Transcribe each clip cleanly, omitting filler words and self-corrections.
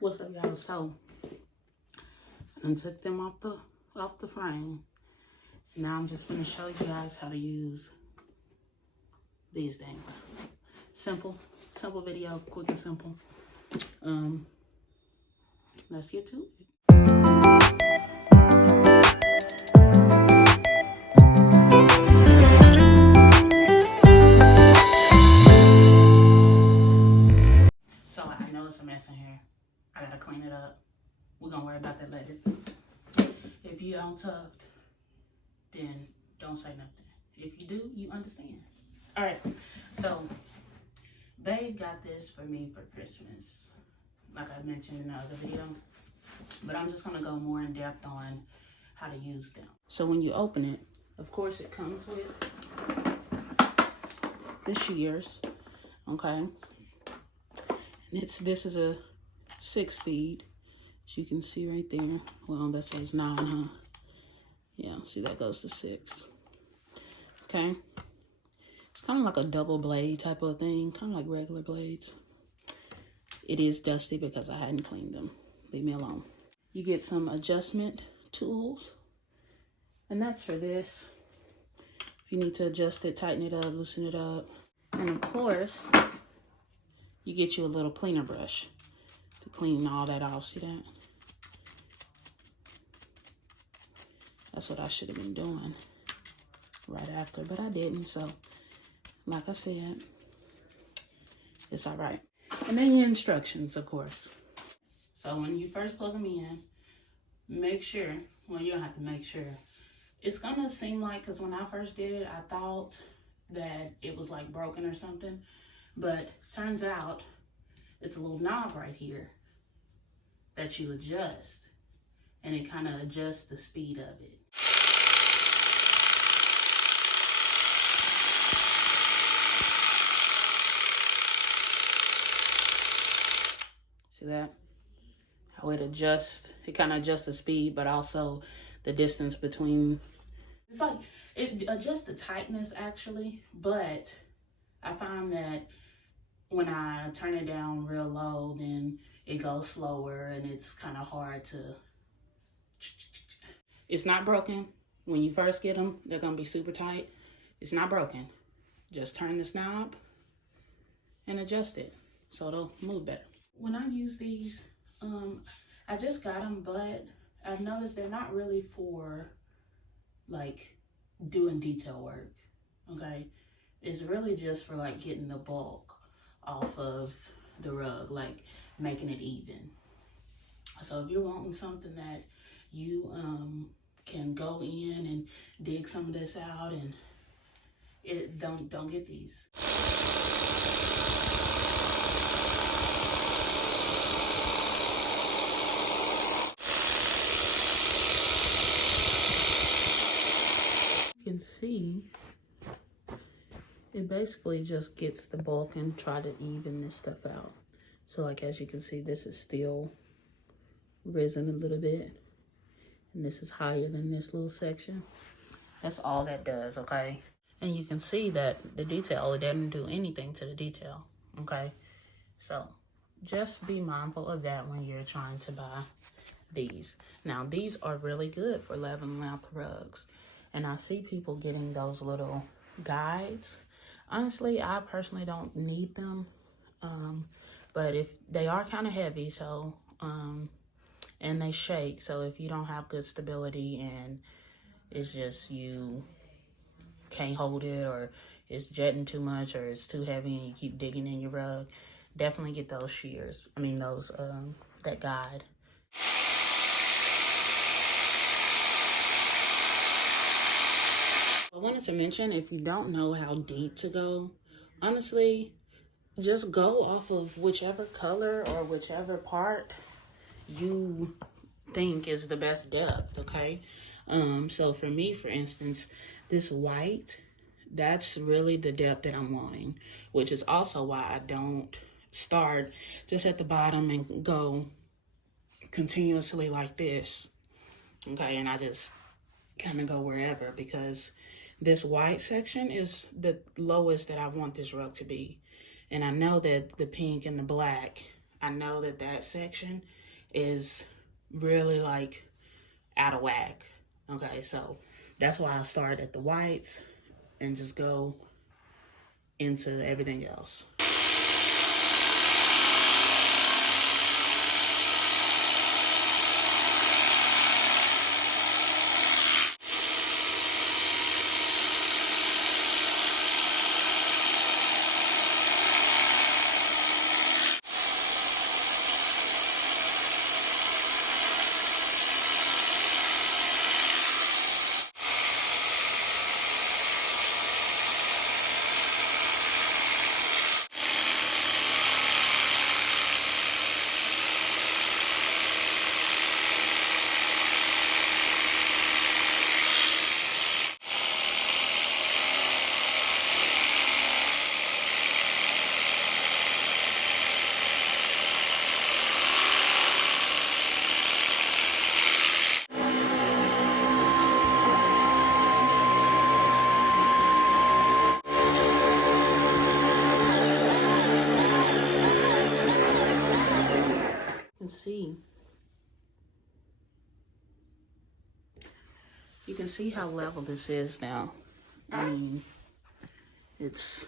What's up, y'all? So I took them off the frame. Now I'm just gonna show you guys how to use these things. Simple video, quick and simple. Let's get to it. So I know it's a mess in here. I gotta clean it up. We're gonna worry about that later. If you don't tuft, then don't say nothing. If you do, you understand. All right, so babe got this for me for Christmas, like I mentioned in the other video, but I'm just gonna go more in depth on how to use them. So when you open it, of course it comes with the shears, okay? And this is a 6-speed, as you can see right there. Well, that says 9, huh? Yeah, see that goes to 6. Okay. It's kind of like a double blade type of thing, kind of like regular blades. It is dusty because I hadn't cleaned them. Leave me alone. You get some adjustment tools, and that's for this. If you need to adjust it, tighten it up, loosen it up. And of course, you get you a little cleaner brush to clean all that off. See that? That's what I should have been doing right after, but I didn't. So, like I said, it's all right. And then your instructions, of course. So when you first plug them in, make sure, well, you don't have to make sure. It's gonna seem like, because when I first did it, I thought that it was like broken or something, but turns out it's a little knob right here that you adjust, and it kind of adjusts the speed of it. See that? How it adjusts, it kind of adjusts the speed, but also the distance between. It's like, it adjusts the tightness actually, but I find that when I turn it down real low, then it goes slower and it's kind of hard to. It's not broken. When you first get them, they're gonna be super tight. It's not broken. Just turn this knob and adjust it so it'll move better. When I use these, I just got them, but I've noticed they're not really for like doing detail work, okay? It's really just for like getting the bulk off of the rug, like making it even. So if you're wanting something that you can go in and dig some of this out, and don't get these. You can see it basically just gets the bulk and try to even this stuff out. So like, as you can see, this is still risen a little bit, and this is higher than this little section. That's all that does, okay? And you can see that the detail, it doesn't do anything to the detail, okay? So just be mindful of that when you're trying to buy these. Now, these are really good for 11-lamp rugs, and I see people getting those little guides. Honestly, I personally don't need them, but if they are kind of heavy, so and they shake, so if you don't have good stability and it's just you can't hold it, or it's jetting too much, or it's too heavy and you keep digging in your rug, definitely get those shears. I mean those that guide. I wanted to mention, if you don't know how deep to go, honestly, just go off of whichever color or whichever part you think is the best depth, okay? So for me, for instance, this white, that's really the depth that I'm wanting, which is also why I don't start just at the bottom and go continuously like this, okay? And I just kind of go wherever, because this white section is the lowest that I want this rug to be. And I know that the pink and the black I know that that section is really like out of whack. Okay, so that's why I start at the whites and just go into everything else. You can see how level this is now. I mean, it's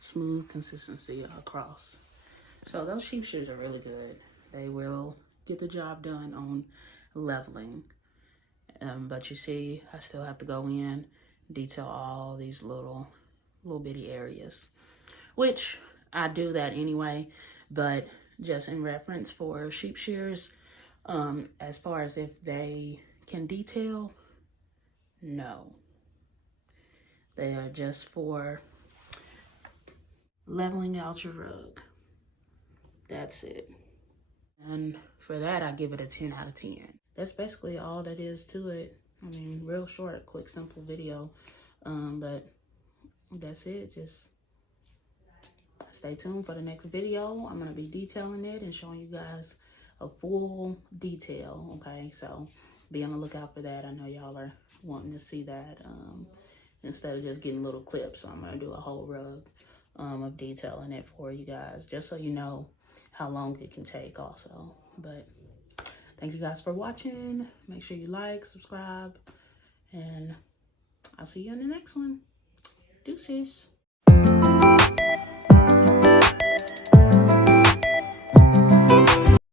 smooth consistency across. So those sheep shears are really good. They will get the job done on leveling. But you see, I still have to go in, detail all these little bitty areas, which I do that anyway, but just in reference for sheep shears, as far as if they can detail, no. They are just for leveling out your rug. That's it. And for that, I give it a 10 out of 10. That's basically all that is to it. I mean, real short, quick, simple video. But that's it. Just stay tuned for the next video. I'm going to be detailing it and showing you guys a full detail. Okay, so be on the lookout for that. I know y'all are wanting to see that instead of just getting little clips. So I'm going to do a whole rug of detailing it for you guys, just so you know how long it can take also. But thank you guys for watching. Make sure you like, subscribe, and I'll see you in the next one. Deuces.